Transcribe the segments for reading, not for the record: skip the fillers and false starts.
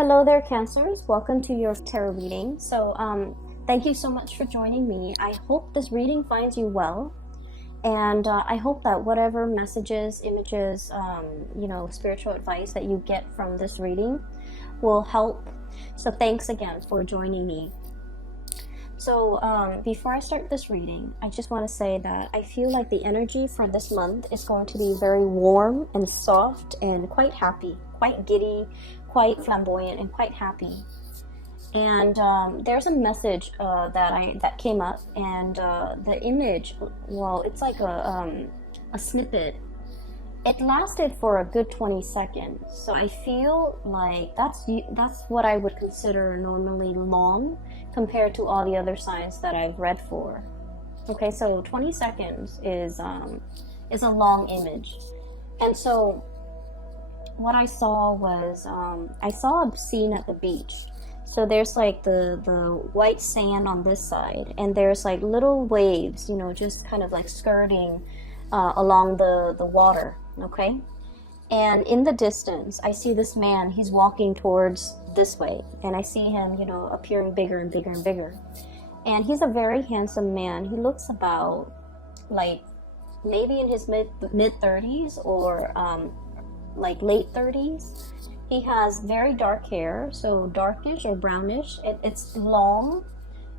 Hello there, Cancers. Welcome to your tarot reading. Thank you so much for joining me. I hope this reading finds you well, and I hope that whatever messages, images, spiritual advice that you get from this reading will help. So thanks again for joining me. So before I start this reading, I just want to say that I feel like the energy for this month is going to be very warm and soft and quite happy, quite giddy, quite flamboyant, and quite happy. And there's a message that came up, and the image, well, it's like a snippet. It lasted for a good 20 seconds, so I feel like that's what I would consider normally long compared to all the other signs that I've read for. Okay, so 20 seconds is a long image. And so what I saw was I saw a scene at the beach. So there's like the white sand on this side, and there's like little waves, just kind of like skirting along the water. Okay, and in the distance I see this man. He's walking towards this way, and I see him appearing bigger and bigger and bigger, and he's a very handsome man. He looks about like maybe in his mid 30s or like late 30s. He has very dark hair, so darkish or brownish. It's long.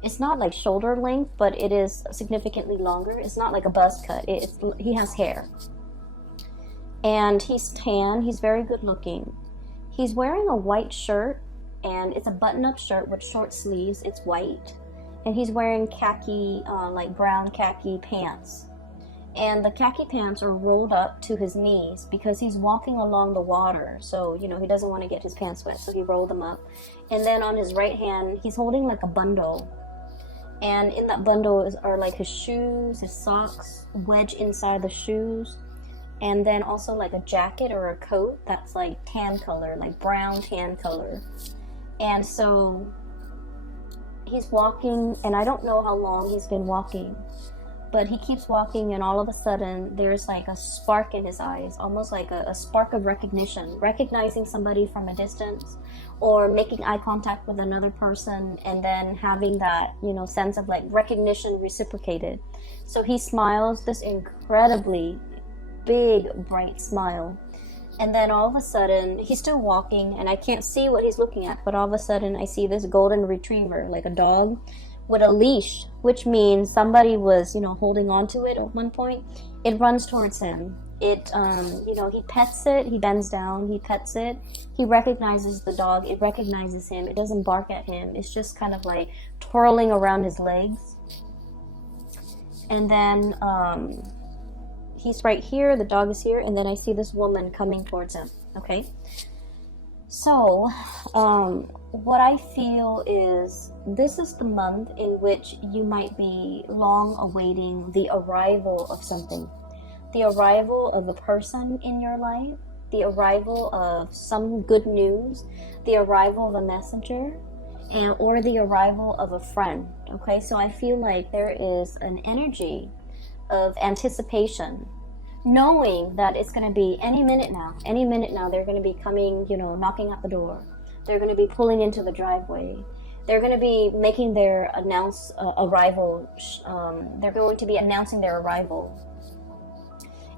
It's not like shoulder length, but it is significantly longer. It's not like a buzz cut. He has hair. And he's tan. He's very good looking. He's wearing a white shirt, and it's a button-up shirt with short sleeves. It's white. And he's wearing khaki, like brown khaki pants. And the khaki pants are rolled up to his knees because he's walking along the water. So, he doesn't want to get his pants wet, so he rolled them up. And then on his right hand, he's holding like a bundle. And in that bundle are like his shoes, his socks, wedged inside the shoes. And then also like a jacket or a coat that's like tan color, like brown tan color. And so he's walking, and I don't know how long he's been walking, but he keeps walking, and all of a sudden there's like a spark in his eyes, almost like a spark of recognition, recognizing somebody from a distance, or making eye contact with another person, and then having that, sense of like recognition reciprocated. So he smiles this incredibly big, bright smile. And then all of a sudden, he's still walking, and I can't see what he's looking at, but all of a sudden I see this golden retriever, like a dog, with a leash, which means somebody was, holding on to it at one point. It runs towards him. He pets it, he bends down, he pets it. He recognizes the dog, it recognizes him, it doesn't bark at him. It's just kind of like twirling around his legs. And then he's right here, the dog is here, and then I see this woman coming towards him. Okay, so what I feel is this is the month in which you might be long awaiting the arrival of something, the arrival of a person in your life, the arrival of some good news, the arrival of a messenger, or the arrival of a friend. Okay, so I feel like there is an energy of anticipation, knowing that it's going to be any minute now they're going to be coming, knocking at the door. They're going to be pulling into the driveway. They're going to be making their arrival. They're going to be announcing their arrival.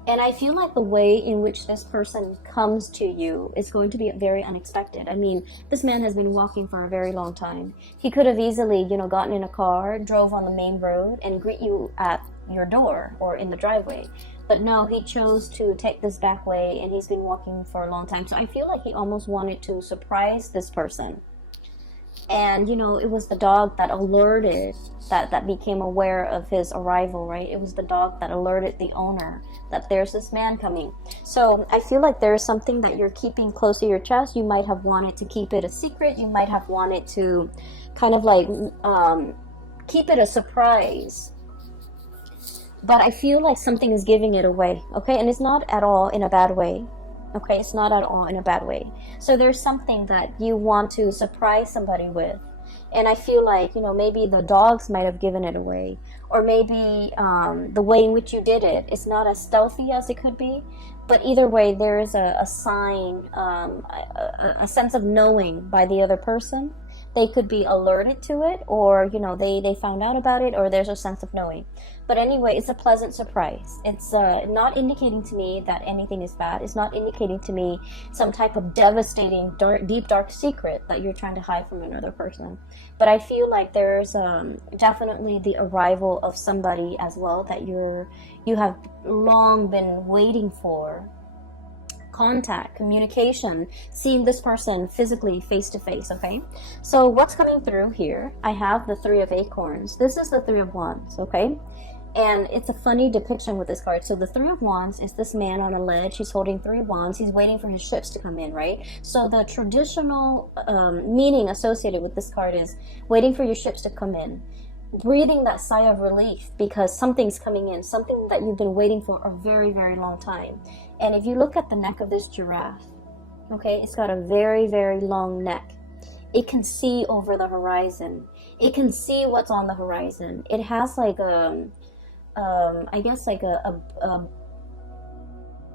And I feel like the way in which this person comes to you is going to be very unexpected. I mean, this man has been walking for a very long time. He could have easily, gotten in a car, drove on the main road, and greet you at your door or in the driveway. But no, he chose to take this back way, and he's been walking for a long time. So I feel like he almost wanted to surprise this person. And, it was the dog that alerted, that became aware of his arrival, right? It was the dog that alerted the owner that there's this man coming. So I feel like there's something that you're keeping close to your chest. You might have wanted to keep it a secret. You might have wanted to kind of like keep it a surprise. But I feel like something is giving it away, okay? And it's not at all in a bad way, okay? It's not at all in a bad way. So there's something that you want to surprise somebody with. And I feel like, maybe the dogs might have given it away. Or maybe the way in which you did it is not as stealthy as it could be. But either way, there is a sign, a sense of knowing by the other person. They could be alerted to it, or, you know, they found out about it, or there's a sense of knowing. But anyway, it's a pleasant surprise. It's not indicating to me that anything is bad. It's not indicating to me some type of devastating, deep, dark secret that you're trying to hide from another person. But I feel like there's definitely the arrival of somebody as well that you have long been waiting for. Contact, communication, seeing this person physically face to face. Okay, so what's coming through here? I have the Three of Acorns. This is the Three of Wands. Okay, and it's a funny depiction with this card. So the Three of Wands is this man on a ledge. He's holding three wands. He's waiting for his ships to come in, right? So the traditional meaning associated with this card is waiting for your ships to come in, breathing that sigh of relief because something's coming in, something that you've been waiting for a very, very long time. And if you look at the neck of this giraffe, okay, it's got a very, very long neck. It can see over the horizon. It can see what's on the horizon. It has like I guess like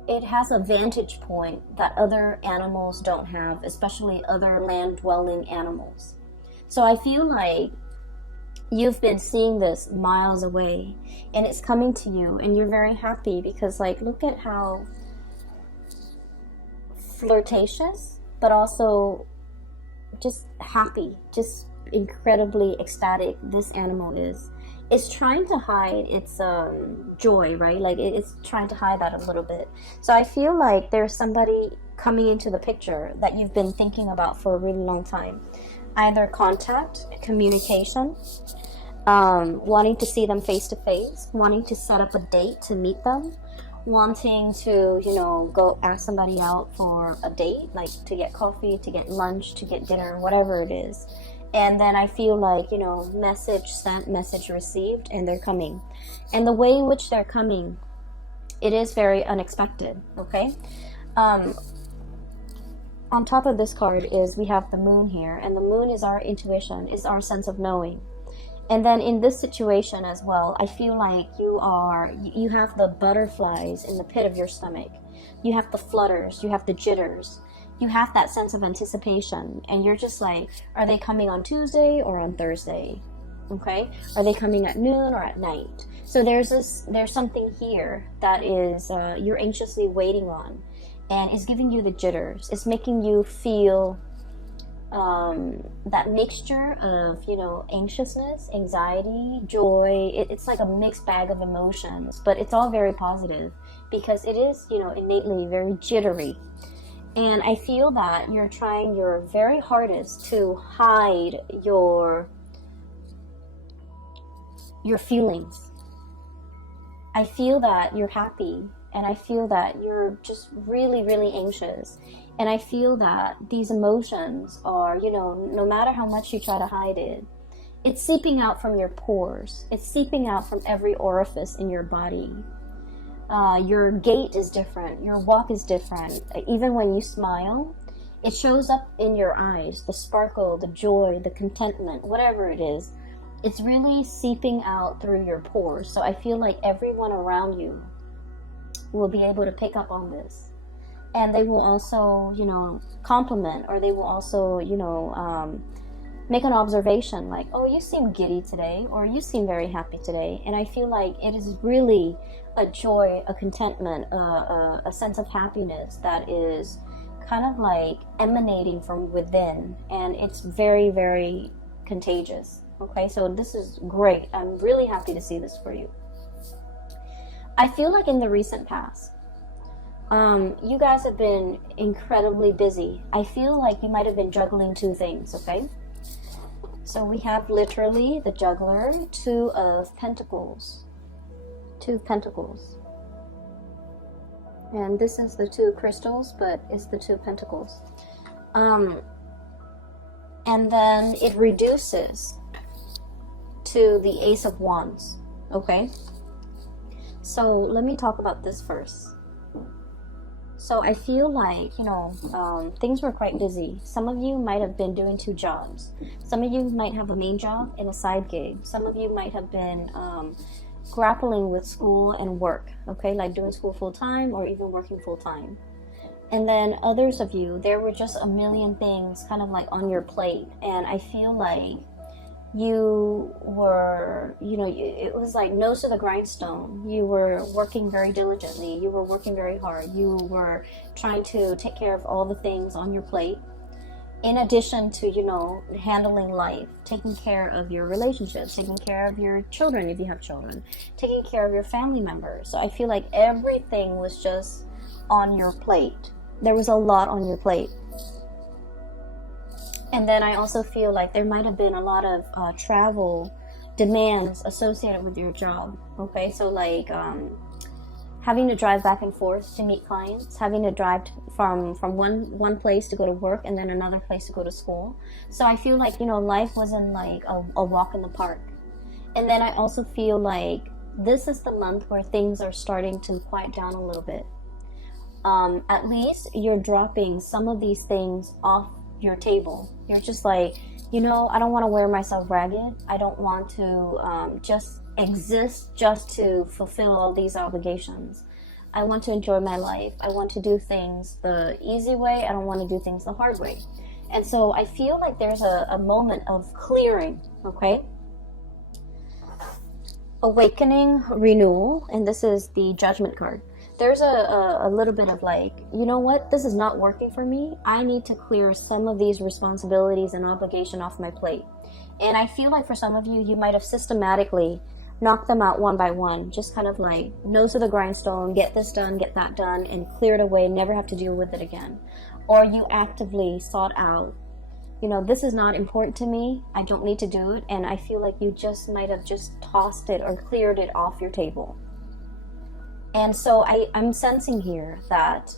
it has a vantage point that other animals don't have, especially other land-dwelling animals. So I feel like you've been seeing this miles away, and it's coming to you, and you're very happy because, like, look at how flirtatious, but also just happy, just incredibly ecstatic this animal is. It's trying to hide its joy, right? Like, it's trying to hide that a little bit. So I feel like there's somebody coming into the picture that you've been thinking about for a really long time. Either contact, communication, wanting to see them face to face, wanting to set up a date to meet them, wanting to, you know, go ask somebody out for a date, like to get coffee, to get lunch, to get dinner, whatever it is. And then I feel like, you know, message sent, message received, and they're coming. And the way in which they're coming, it is very unexpected, okay? On top of this card is we have the moon here, and the moon is our intuition, is our sense of knowing. And then in this situation as well, I feel like you have the butterflies in the pit of your stomach. You have the flutters, you have the jitters, you have that sense of anticipation, and you're just like, are they coming on Tuesday or on Thursday? Okay? Are they coming at noon or at night? So there's something here that is you're anxiously waiting on, and it's giving you the jitters. It's making you feel that mixture of, you know, anxiousness, anxiety, joy. It's like a mixed bag of emotions, but it's all very positive because it is, you know, innately very jittery. And I feel that you're trying your very hardest to hide your feelings. I feel that you're happy, and I feel that you're just really, really anxious. And I feel that these emotions are, you know, no matter how much you try to hide it, it's seeping out from your pores. It's seeping out from every orifice in your body. Your gait is different. Your walk is different. Even when you smile, it shows up in your eyes. The sparkle, the joy, the contentment, whatever it is, it's really seeping out through your pores. So I feel like everyone around you will be able to pick up on this. And they will also, you know, compliment, or they will also, you know, make an observation like, oh, you seem giddy today, or you seem very happy today. And I feel like it is really a joy, a contentment, a sense of happiness that is kind of like emanating from within. And it's very, very contagious. Okay, so this is great. I'm really happy to see this for you. I feel like in the recent past, you guys have been incredibly busy. I feel like you might have been juggling two things, okay? So we have literally the juggler, Two of Pentacles. Two of Pentacles. And this is the two crystals, but it's the Two of Pentacles. And then it reduces to the Ace of Wands, okay? So let me talk about this first. So I feel like, you know, things were quite busy. Some of you might have been doing two jobs. Some of you might have a main job and a side gig. Some of you might have been grappling with school and work, okay, like doing school full-time or even working full-time. And then others of you, there were just a million things kind of like on your plate, and I feel like you were, it was like nose to the grindstone. You were working very diligently, you were working very hard, you were trying to take care of all the things on your plate, in addition to, handling life, taking care of your relationships, taking care of your children if you have children, taking care of your family members. So I feel like everything was just on your plate. There was a lot on your plate. And then I also feel like there might have been a lot of travel demands associated with your job. Okay, so like having to drive back and forth to meet clients, having to drive from one place to go to work and then another place to go to school. So I feel like, life wasn't like a walk in the park. And then I also feel like this is the month where things are starting to quiet down a little bit. At least you're dropping some of these things off your table. You're just like, I don't want to wear myself ragged. I don't want to just exist just to fulfill all these obligations. I want to enjoy my life. I want to do things the easy way. I don't want to do things the hard way. And so I feel like there's a moment of clearing, okay? Awakening, renewal, and this is the Judgment card. There's a little bit of like, you know what, this is not working for me. I need to clear some of these responsibilities and obligation off my plate. And I feel like for some of you, you might have systematically knocked them out one by one, just kind of like nose to the grindstone, get this done, get that done, and clear it away, never have to deal with it again. Or you actively sought out, this is not important to me, I don't need to do it, and I feel like you just might have just tossed it or cleared it off your table. And so I'm sensing here that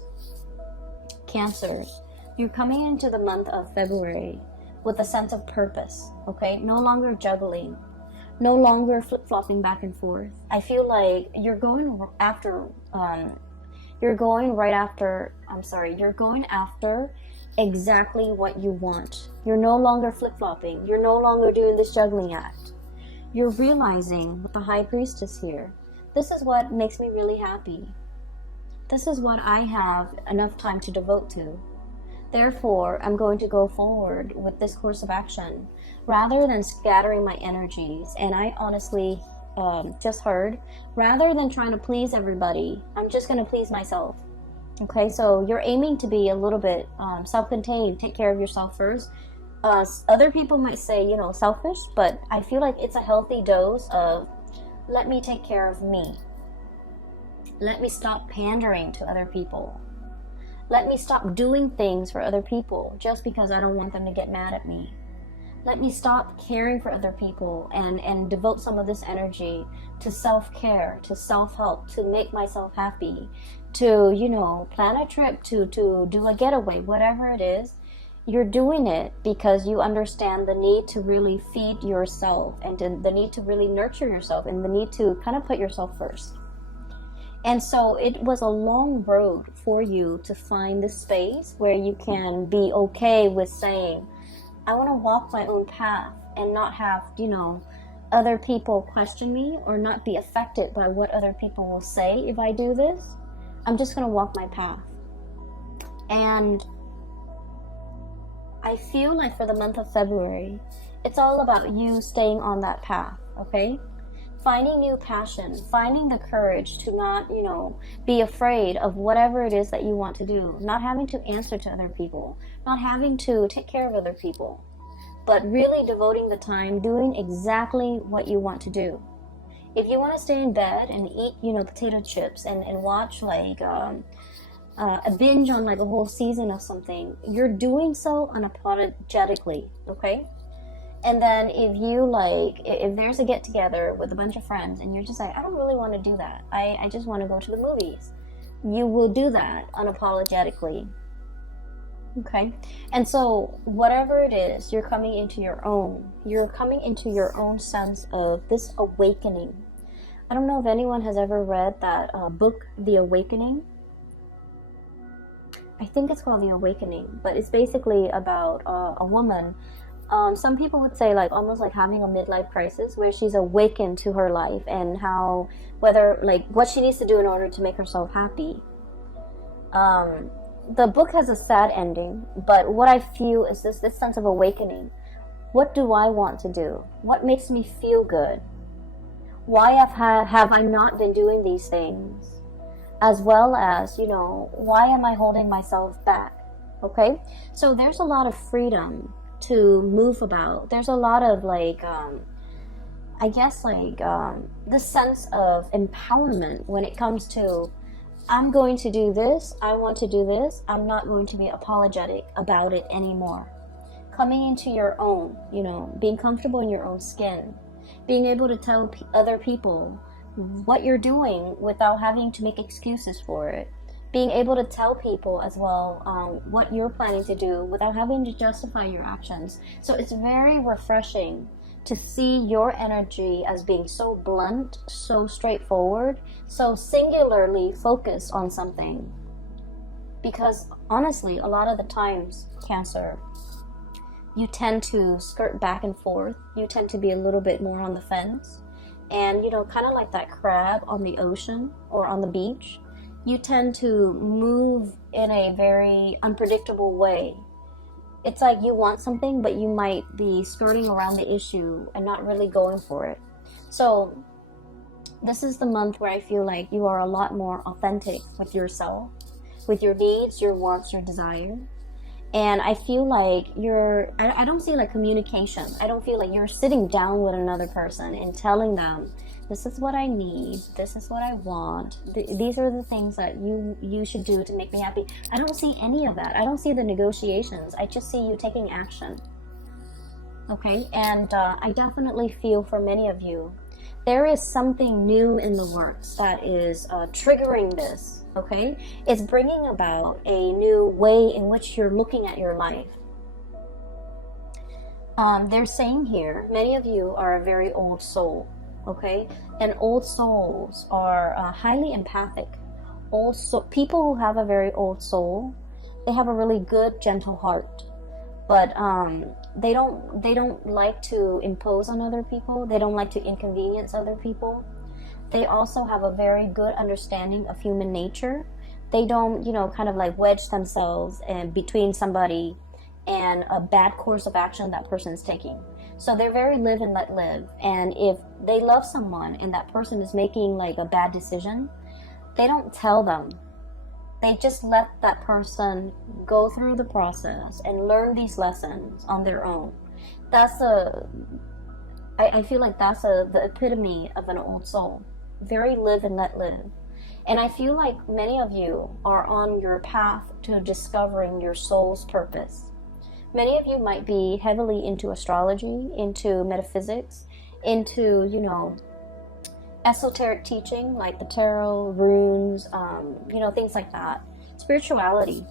Cancers, you're coming into the month of February with a sense of purpose, okay? No longer juggling, no longer flip-flopping back and forth. I feel like you're going after exactly what you want. You're no longer flip-flopping. You're no longer doing this juggling act. You're realizing with the High Priestess here, this is what makes me really happy. This is what I have enough time to devote to. Therefore, I'm going to go forward with this course of action rather than scattering my energies. And I honestly just heard, rather than trying to please everybody, I'm just going to please myself. Okay, so you're aiming to be a little bit self-contained, take care of yourself first. Other people might say, selfish, but I feel like it's a healthy dose of let me take care of me. Let me stop pandering to other people. Let me stop doing things for other people just because I don't want them to get mad at me. Let me stop caring for other people and devote some of this energy to self-care, to self-help, to make myself happy, to, plan a trip, to do a getaway, whatever it is. You're doing it because you understand the need to really feed yourself and the need to really nurture yourself and the need to kind of put yourself first. And so it was a long road for you to find this space where you can be okay with saying, I want to walk my own path and not have, other people question me or not be affected by what other people will say if I do this. I'm just going to walk my path. And I feel like for the month of February, it's all about you staying on that path, okay? Finding new passion, finding the courage to not, be afraid of whatever it is that you want to do, not having to answer to other people, not having to take care of other people, but really devoting the time doing exactly what you want to do. If you want to stay in bed and eat, potato chips and watch like a binge on like a whole season of something, you're doing so unapologetically, okay? And then if there's a get together with a bunch of friends and you're just like, I don't really want to do that, I just want to go to the movies, you will do that unapologetically, okay? And so whatever it is, you're coming into your own sense of this awakening. I don't know if anyone has ever read that book, The Awakening. I think it's called The Awakening, but it's basically about a woman Some people would say like almost like having a midlife crisis, where she's awakened to her life and how, whether like what she needs to do in order to make herself happy. The book has a sad ending, but what I feel is this sense of awakening. What do I want to do? What makes me feel good? Why have I not been doing these things? As well as, you know, why am I holding myself back? Okay, so there's a lot of freedom to move about. There's a lot of like, I guess like this sense of empowerment when it comes to, I'm going to do this, I want to do this, I'm not going to be apologetic about it anymore. Coming into your own, you know, being comfortable in your own skin, being able to tell other people what you're doing without having to make excuses for it, being able to tell people as well what you're planning to do without having to justify your actions. So it's very refreshing to see your energy as being so blunt, so straightforward, so singularly focused on something. Because honestly, a lot of the times, Cancer, you tend to skirt back and forth. You tend to be a little bit more on the fence. And, you know, kind of like that crab on the ocean or on the beach, you tend to move in a very unpredictable way. It's like you want something, but you might be skirting around the issue and not really going for it. So this is the month where I feel like you are a lot more authentic with yourself, with your needs, your wants, your desires. And I feel like I don't see like communication. I don't feel like you're sitting down with another person and telling them, this is what I need, this is what I want, these are the things that you should do to make me happy. I don't see any of that. I don't see the negotiations. I just see you taking action. Okay, and I definitely feel for many of you, there is something new in the works that is triggering this. Okay, it's bringing about a new way in which you're looking at your life. They're saying here, many of you are a very old soul. Okay, and old souls are highly empathic. People who have a very old soul, they have a really good, gentle heart, but they don't like to impose on other people. They don't like to inconvenience other people. They also have a very good understanding of human nature. They don't, you know, kind of like wedge themselves in between somebody and a bad course of action that person's taking. So they're very live and let live. And if they love someone and that person is making like a bad decision, they don't tell them. They just let that person go through the process and learn these lessons on their own. I feel like that's the epitome of an old soul. Very live and let live. And I feel like many of you are on your path to discovering your soul's purpose. Many of you might be heavily into astrology, into metaphysics, into, you know, esoteric teaching like the tarot, runes, you know, things like that. Spirituality.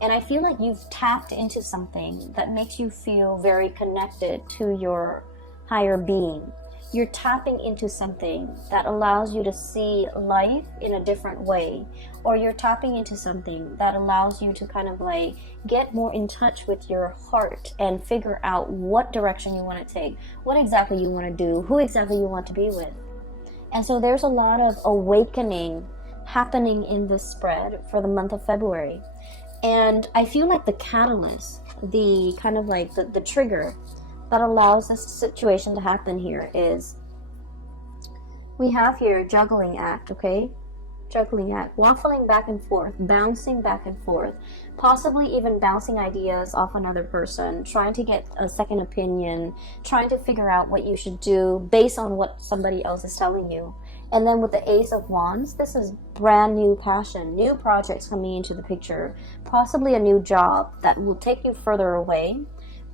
And I feel like you've tapped into something that makes you feel very connected to your higher being. You're tapping into something that allows you to see life in a different way, or you're tapping into something that allows you to kind of like get more in touch with your heart and figure out what direction you want to take, what exactly you want to do, who exactly you want to be with. And so there's a lot of awakening happening in this spread for the month of February. And I feel like the catalyst, the kind of like the trigger that allows this situation to happen here is, we have here juggling act, okay? Juggling act, waffling back and forth, bouncing back and forth, possibly even bouncing ideas off another person, trying to get a second opinion, trying to figure out what you should do based on what somebody else is telling you. And then with the Ace of Wands, this is brand new passion, new projects coming into the picture, possibly a new job that will take you further away,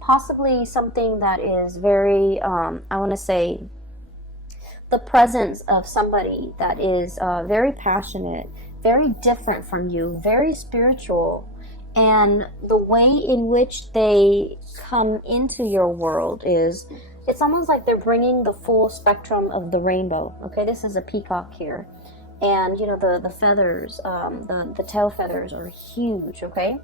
possibly something that is very, I want to say, the presence of somebody that is very passionate, very different from you, very spiritual, and the way in which they come into your world is, it's almost like they're bringing the full spectrum of the rainbow. Okay, this is a peacock here, and you know the feathers, the tail feathers are huge. Okay,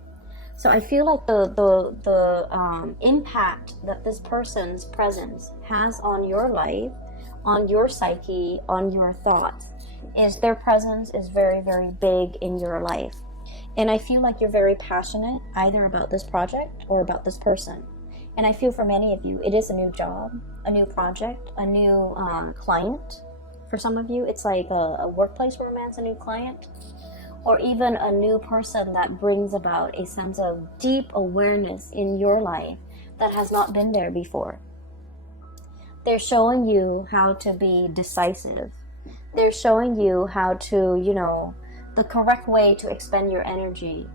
So I feel like the impact that this person's presence has on your life, on your psyche, on your thoughts, is their presence is very, very big in your life. And I feel like you're very passionate either about this project or about this person. And I feel for many of you, it is a new job, a new project, a new client. For some of you, it's like a workplace romance, a new client, or even a new person that brings about a sense of deep awareness in your life that has not been there before. They're showing you how to be decisive. They're showing you how to, the correct way to expend your energy.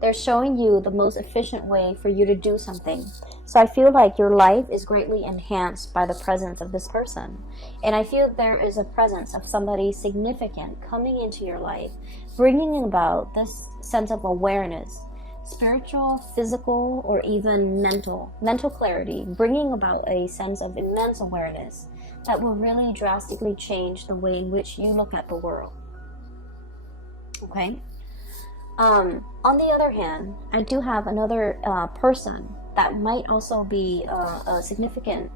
They're showing you the most efficient way for you to do something. So I feel like your life is greatly enhanced by the presence of this person. And I feel there is a presence of somebody significant coming into your life, bringing about this sense of awareness, spiritual, physical, or even mental clarity, bringing about a sense of immense awareness that will really drastically change the way in which you look at the world. Okay? On the other hand, I do have another person that might also be a significant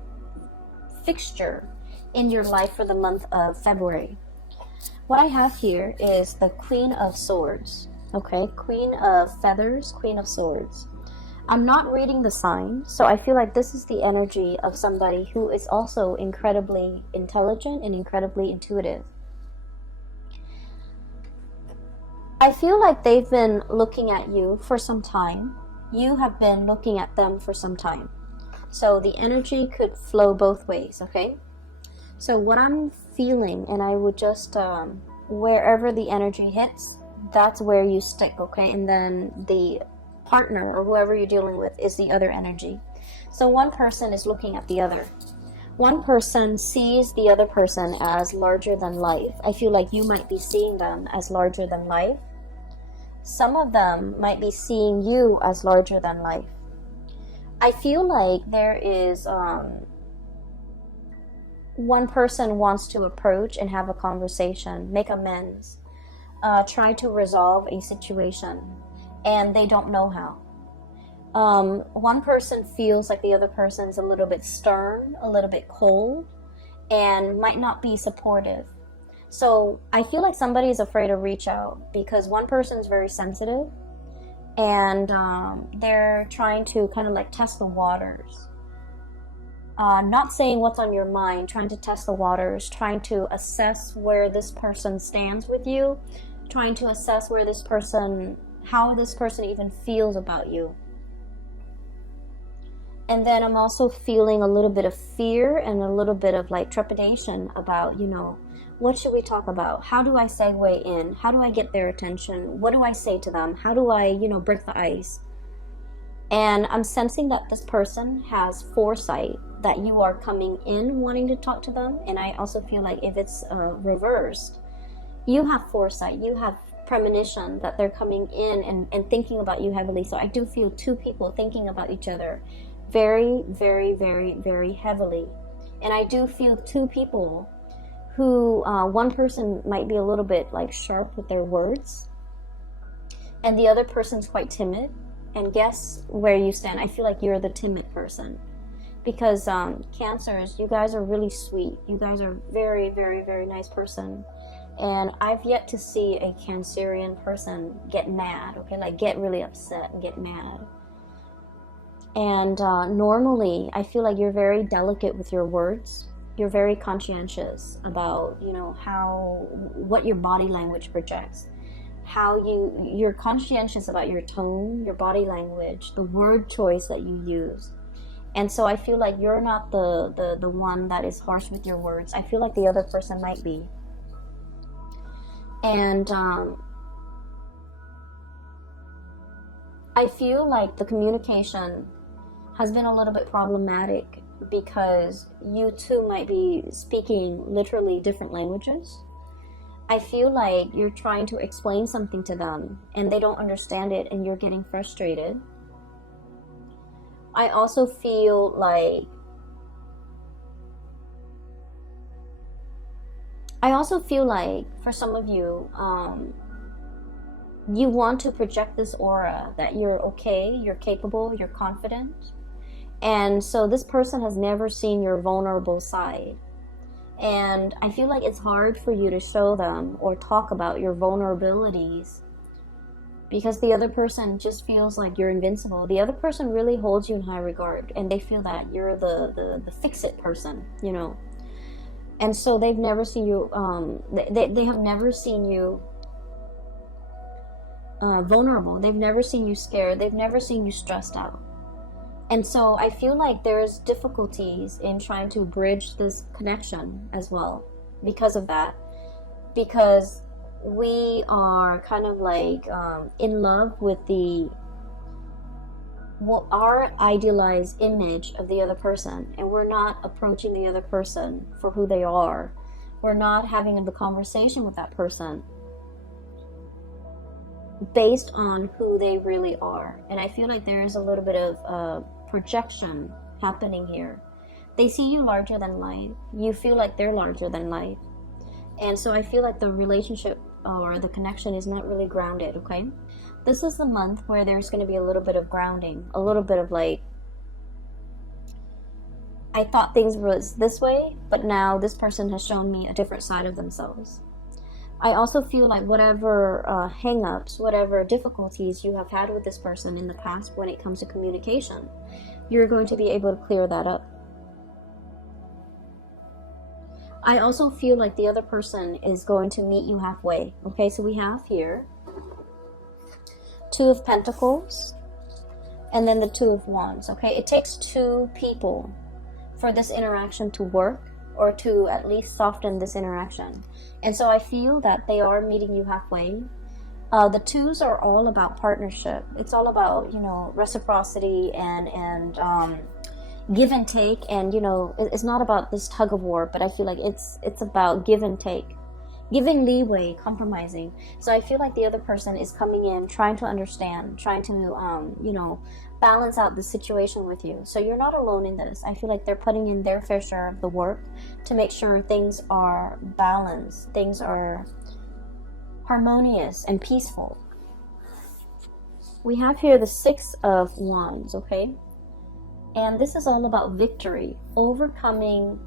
fixture in your life for the month of February. What I have here is the Queen of Swords. Okay, Queen of Feathers, Queen of Swords. I'm not reading the sign, so I feel like this is the energy of somebody who is also incredibly intelligent and incredibly intuitive. I feel like they've been looking at you for some time. You have been looking at them for some time. So the energy could flow both ways, okay? So what I'm feeling, and I would just, wherever the energy hits, that's where you stick, okay? And then the partner or whoever you're dealing with is the other energy. So one person is looking at the other. One person sees the other person as larger than life. I feel like you might be seeing them as larger than life. Some of them might be seeing you as larger than life. I feel like there is one person wants to approach and have a conversation, make amends, try to resolve a situation, and they don't know how. One person feels like the other person's a little bit stern, a little bit cold, and might not be supportive. So I feel like somebody is afraid to reach out because one person's very sensitive and they're trying to kind of like test the waters. Not saying what's on your mind, trying to test the waters, trying to assess where this person stands with you, trying to assess where this person, how this person even feels about you. And then I'm also feeling a little bit of fear and a little bit of like trepidation about, what should we talk about? How do I segue in? How do I get their attention? What do I say to them? How do I, break the ice? And I'm sensing that this person has foresight that you are coming in wanting to talk to them. And I also feel like if it's reversed, you have foresight, you have premonition that they're coming in and thinking about you heavily. So I do feel two people thinking about each other very, very, very, very heavily. And I do feel two people who, one person might be a little bit like sharp with their words, and the other person's quite timid. And guess where you stand? I feel like you're the timid person. Because Cancers, you guys are really sweet. You guys are very, very, very nice person. And I've yet to see a Cancerian person get mad, okay? Like get really upset and get mad. And normally, I feel like you're very delicate with your words. You're very conscientious about, what your body language projects. How you're conscientious about your tone, your body language, the word choice that you use. And so I feel like you're not the one that is harsh with your words. I feel like the other person might be. And I feel like the communication has been a little bit problematic because you two might be speaking literally different languages. I feel like you're trying to explain something to them and they don't understand it and you're getting frustrated. I also feel like for some of you, you want to project this aura that you're okay, you're capable, you're confident. And so this person has never seen your vulnerable side. And I feel like it's hard for you to show them or talk about your vulnerabilities because the other person just feels like you're invincible. The other person really holds you in high regard, and they feel that you're the fix-it person, you know. And so they've never seen you, they have never seen you vulnerable. They've never seen you scared. They've never seen you stressed out. And so I feel like there's difficulties in trying to bridge this connection as well because of that. Because we are kind of like in love with our idealized image of the other person, and we're not approaching the other person for who they are. We're not having the conversation with that person based on who they really are. And I feel like there is a little bit of projection happening here. They see you larger than life. You feel like they're larger than life. And so I feel like the relationship or the connection is not really grounded, okay? This is the month where there's going to be a little bit of grounding, a little bit of like, I thought things was this way, but now this person has shown me a different side of themselves. I also feel like whatever hang-ups, whatever difficulties you have had with this person in the past when it comes to communication, you're going to be able to clear that up. I also feel like the other person is going to meet you halfway. Okay, so we have here Two of Pentacles and then the Two of Wands. Okay, it takes two people for this interaction to work, or to at least soften this interaction. And so I feel that they are meeting you halfway. The twos are all about partnership. It's all about, you know, reciprocity and give and take. And, you know, it's not about this tug of war, but I feel like it's about give and take. Giving leeway, compromising. So I feel like the other person is coming in, trying to understand, trying to, you know, balance out the situation with you. So you're not alone in this. I feel like they're putting in their fair share of the work to make sure things are balanced, things are harmonious and peaceful. We have here the Six of Wands, okay? And this is all about victory, overcoming,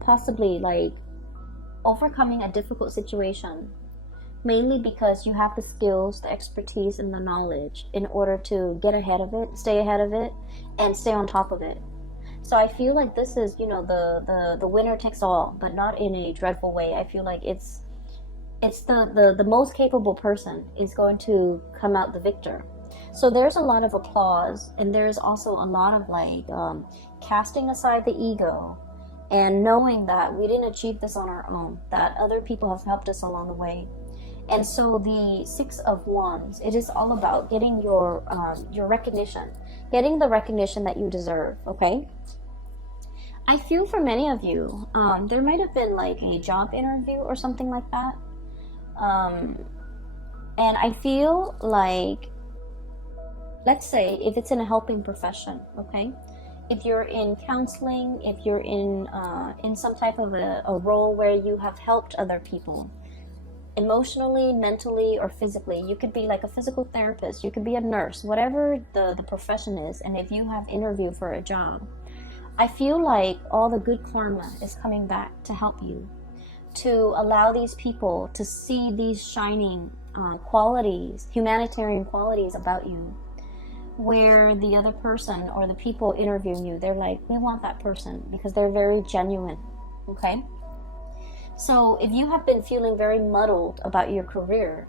possibly like overcoming a difficult situation, mainly because you have the skills, the expertise, and the knowledge in order to get ahead of it, stay ahead of it, and stay on top of it. So I feel like this is, you know, the winner takes all, but not in a dreadful way. I feel like it's the most capable person is going to come out the victor. So there's a lot of applause, and there's also a lot of like casting aside the ego and knowing that we didn't achieve this on our own, that other people have helped us along the way. And so the Six of Wands, it is all about getting your recognition, getting the recognition that you deserve, okay? I feel for many of you, there might have been like a job interview or something like that. And I feel like, let's say if it's in a helping profession, okay? If you're in counseling, if you're in some type of a role where you have helped other people, emotionally, mentally, or physically, you could be like a physical therapist, you could be a nurse, whatever the profession is, and if you have interviewed for a job, I feel like all the good karma is coming back to help you, to allow these people to see these shining qualities, humanitarian qualities about you, where the other person or the people interviewing you, they're like, we want that person because they're very genuine, okay? So if you have been feeling very muddled about your career,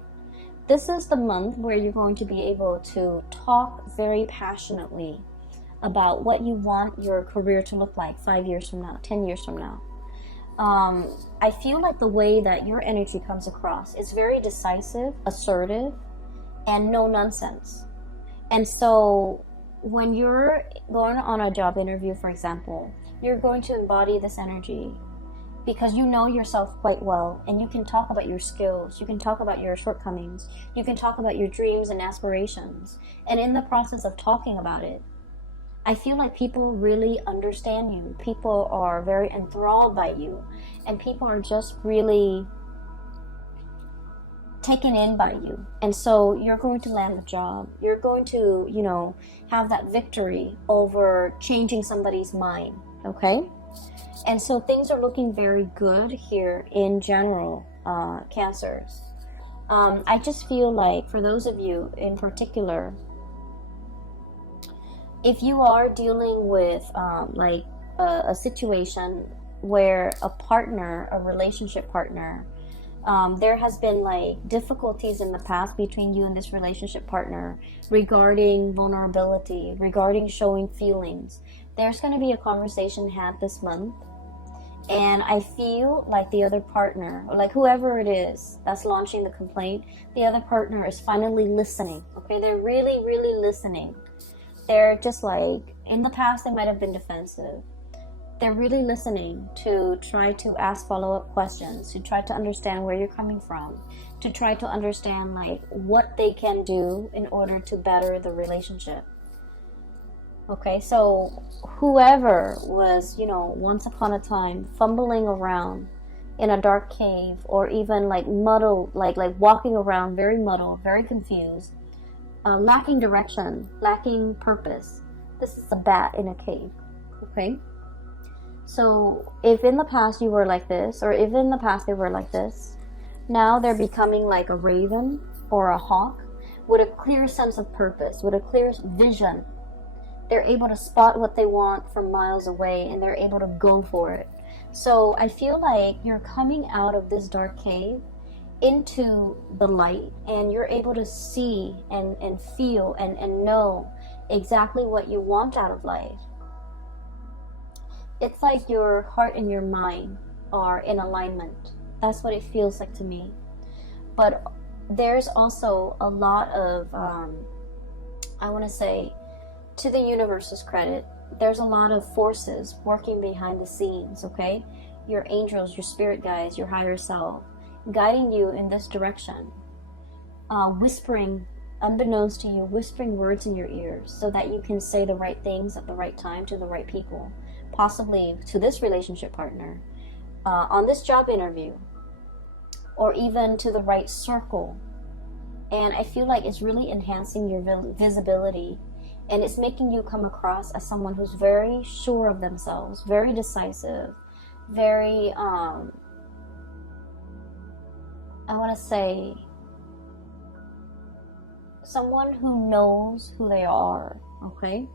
this is the month where you're going to be able to talk very passionately about what you want your career to look like 5 years from now, 10 years from now. I feel like the way that your energy comes across is very decisive, assertive, and no nonsense. And so when you're going on a job interview, for example, you're going to embody this energy because you know yourself quite well, and you can talk about your skills, you can talk about your shortcomings, you can talk about your dreams and aspirations. And in the process of talking about it, I feel like people really understand you. People are very enthralled by you, and people are just really taken in by you. And so you're going to land the job. You're going to, you know, have that victory over changing somebody's mind, okay? And so things are looking very good here in general, Cancers. I just feel like for those of you in particular, if you are dealing with like a situation where a partner, a relationship partner, there has been like difficulties in the past between you and this relationship partner regarding vulnerability, regarding showing feelings, there's going to be a conversation had this month. And I feel like the other partner, or like whoever it is that's launching the complaint, the other partner is finally listening. Okay, they're really, really listening. They're just like, in the past they might have been defensive. They're really listening to try to ask follow-up questions, to try to understand where you're coming from, to try to understand like what they can do in order to better the relationship. Okay, so whoever was, you know, once upon a time fumbling around in a dark cave, or even like muddled, like walking around very muddled, very confused, lacking direction, lacking purpose. This is a bat in a cave. Okay, so if in the past you were like this, or if in the past they were like this, now they're becoming like a raven or a hawk with a clear sense of purpose, with a clear vision. They're able to spot what they want from miles away, and they're able to go for it. So I feel like you're coming out of this dark cave into the light, and you're able to see and feel and know exactly what you want out of life. It's like your heart and your mind are in alignment. That's what it feels like to me. But there's also a lot of, I want to say, to the universe's credit, there's a lot of forces working behind the scenes, okay? Your angels, your spirit guides, your higher self, guiding you in this direction, whispering, unbeknownst to you, whispering words in your ears so that you can say the right things at the right time to the right people, possibly to this relationship partner, on this job interview, or even to the right circle. And I feel like it's really enhancing your visibility. And it's making you come across as someone who's very sure of themselves, very decisive, very, I want to say, someone who knows who they are, okay?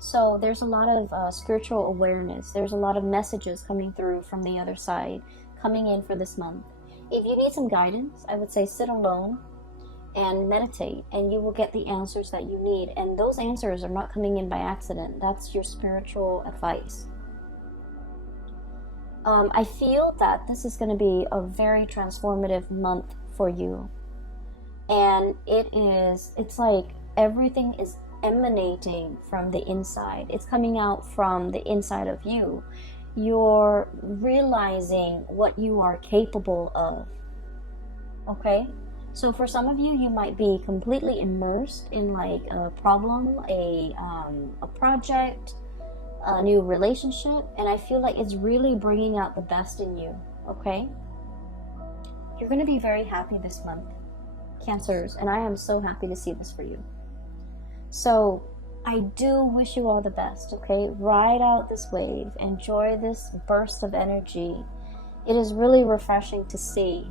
So there's a lot of spiritual awareness. There's a lot of messages coming through from the other side, coming in for this month. If you need some guidance, I would say sit alone and meditate, and you will get the answers that you need. And those answers are not coming in by accident. That's your spiritual advice. I feel that this is going to be a very transformative month for you. And it's like everything is emanating from the inside. It's coming out from the inside of you. You're realizing what you are capable of. Okay? So for some of you, you might be completely immersed in like a problem, a project, a new relationship, and I feel like it's really bringing out the best in you, okay? You're going to be very happy this month, Cancers, and I am so happy to see this for you. So I do wish you all the best, okay? Ride out this wave, enjoy this burst of energy. It is really refreshing to see.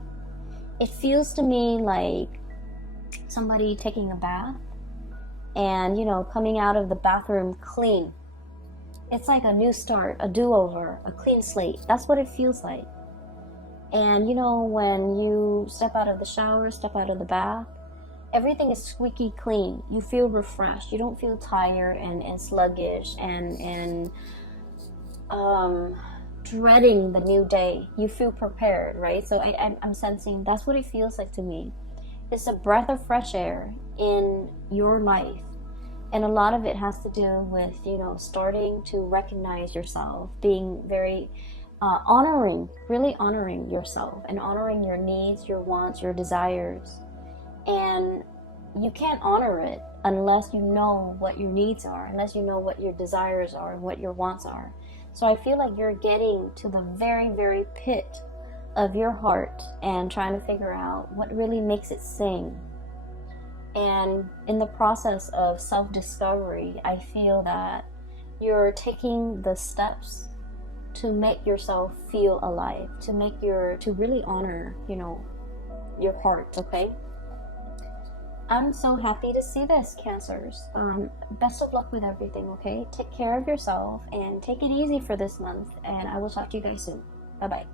It feels to me like somebody taking a bath and, you know, coming out of the bathroom clean. It's like a new start, a do-over, a clean slate. That's what it feels like. And, you know, when you step out of the shower, step out of the bath, everything is squeaky clean. You feel refreshed. You don't feel tired and sluggish and dreading the new day. You feel prepared, right? So I'm sensing that's what it feels like to me. It's a breath of fresh air in your life, and a lot of it has to do with, you know, starting to recognize yourself, being very really honoring yourself and honoring your needs, your wants, your desires. And you can't honor it unless you know what your needs are, unless you know what your desires are and what your wants are. So I feel like you're getting to the very, very pit of your heart and trying to figure out what really makes it sing. And in the process of self-discovery, I feel that you're taking the steps to make yourself feel alive, to really honor, your heart, okay? I'm so happy to see this, Cancers. Best of luck with everything, okay? Take care of yourself and take it easy for this month, and I will talk to you guys soon. Bye-bye.